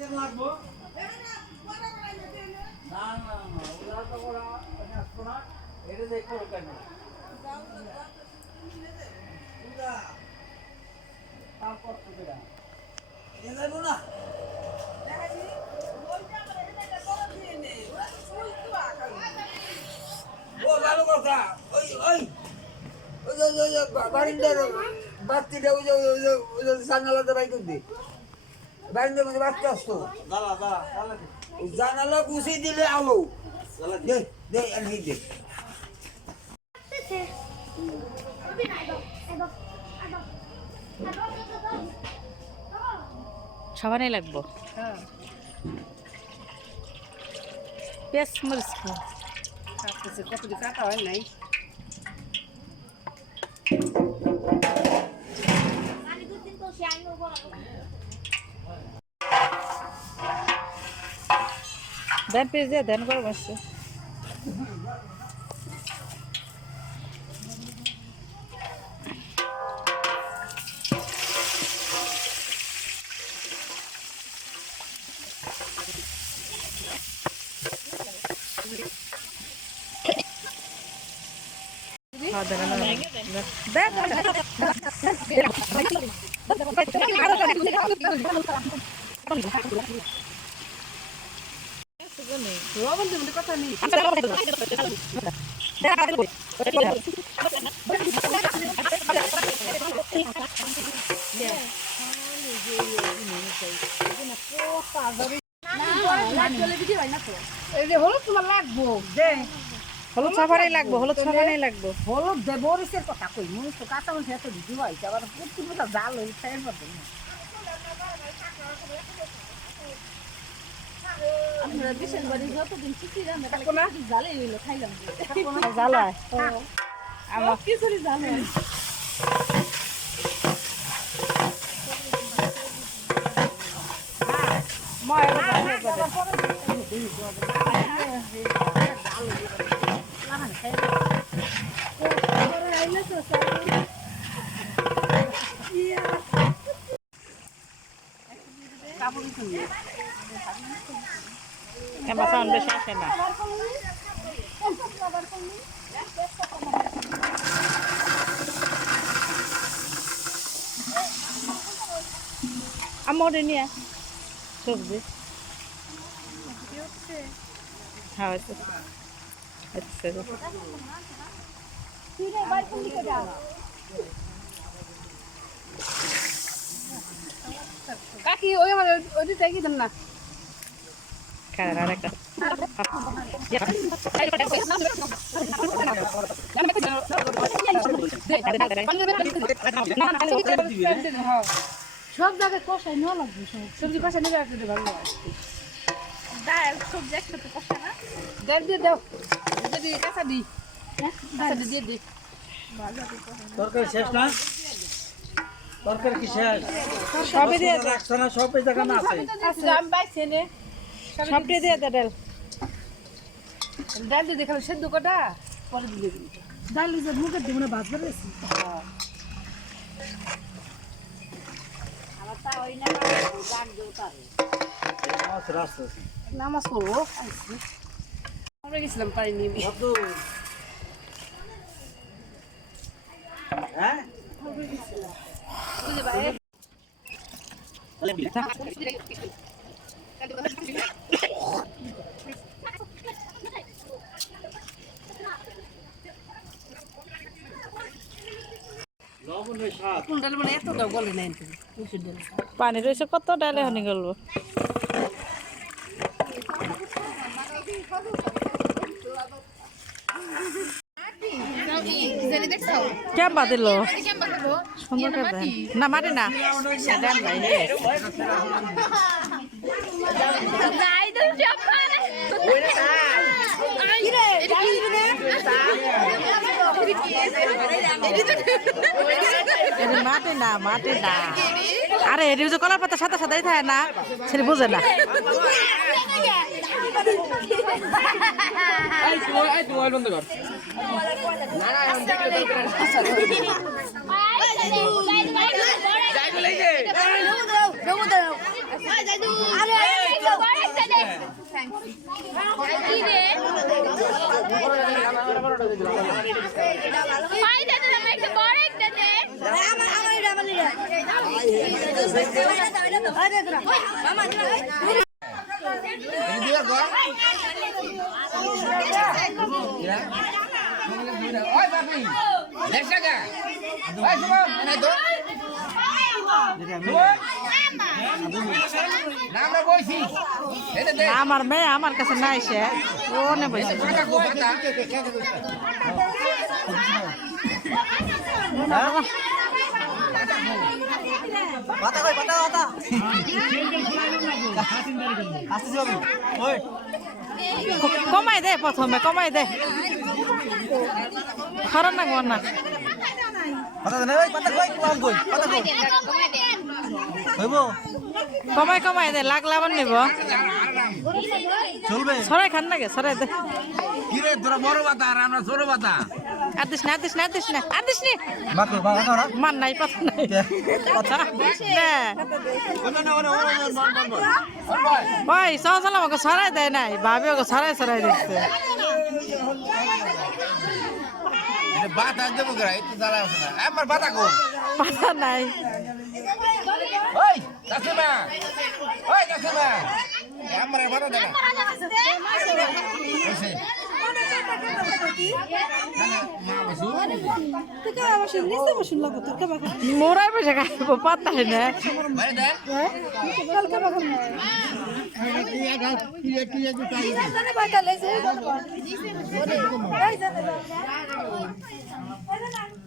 না না না ওরা তো ওরা আসব না। এটা দেখো কেন তারপর এ যাব। না? ও ভালো কথা। ওই ওই ওই যে বাতিটা ওই যে ওই যে জানালাতে বাইক দি বারিন্দার মধ্যে বাতি আসতো। জানালা গুছিয়ে দিলে আলো। দে দে এনে দে। সবারই লাগবো? পেঁয়াজ মরিচ কতটি কাটা হয় নাই? দেন পেঁয়াজ দিয়ে দেন গরম আসছে হ্যাঁ, দেন, দেন, লবণ দেবেন কথা নেই এই যে হলুদ তোমার লাগবো হলুদ সবারই লাগবো হলুদ সবারই লাগবো হলুদ দে কথা কই মনে তো কাঁচা মাছ এত দিদি হয় আবার প্রতি পোতা জাল হই খাইয়ের পারবে না আমরা বিশেষ বাড়ি যতদিন ছুটি রান্না খালি জালে হইলো খাইলাম জ্বালায় আমার খিচুড়ি জালে আমার সাউন্ড বেশি আসে না। আমার নিয়ে সবজি হ্যাঁ কাকি, ওই আমার ওই দিতে কি দেন না। সব জায়গায় কষাই নেওয়া লাগবে সব। সবজি কষা নেবে একটু ভালো হয় ডাল সবজি একসাথে কষা না? ডাল দিয়ে দাও। যদি কাঁচা দিই কাঁচা দিয়ে দিই। তরকারি শেষ না? তরকারি কি শেষ? সবই দিয়ে রাখছো না সব জায়গা না আছে। পাইছি নে। সবটি দিয়ে দে ডাল। ডাল দিয়ে দেখালে সেদ্ধ কটা পরে দিয়ে দিবি। ডাল যে মুখে দিব না ভাত মাছ নামাজ আমরা গেছিলাম পানি নিয়ে। হ্যাঁ? পানি রয়েছে কত ডালে হানি গলবো। কেমবা দিল। সুন্দর করে না মাটি না। মাটি না মাটি না। আরে এটি যে কলার পাতা সাদা সাথেই থাকে না ছেলে বুঝে না। আরে কি রে ভাই দে দিলাম একটা বড় একটা দে ওই বাপি দেড় টাকা ওই শুভম এনে তো আমরা মেয়ে আমার কাছে নাই সে। ও নে বসে পাতা কো পাতা কমাই দে প্রথমে, কমাই দে। খরচ না না। কমাই কমাই দে লাখ লাভান নিব। চলবে? সরাই খান নাকি সরাই দে। কিরে তোরা বড় পাতা আর আমরা ছোট পাতা। আর দিস না দিস না দিস না আর দিস নি। না। মান নাই পাতা নাই। না ওই সহসাল আমাকে সরাই দেয় নাই। ভাবি ওকে সরাই সরাই দিচ্ছে। বাতা দেবো করা একটু জ্বালা আছে না। আমার বাতা কো নাই। ওই কাকিমা ওই কাকিমা। আমার বাতা দেবা মোরাই বসে খাইব পাতাই না। দেন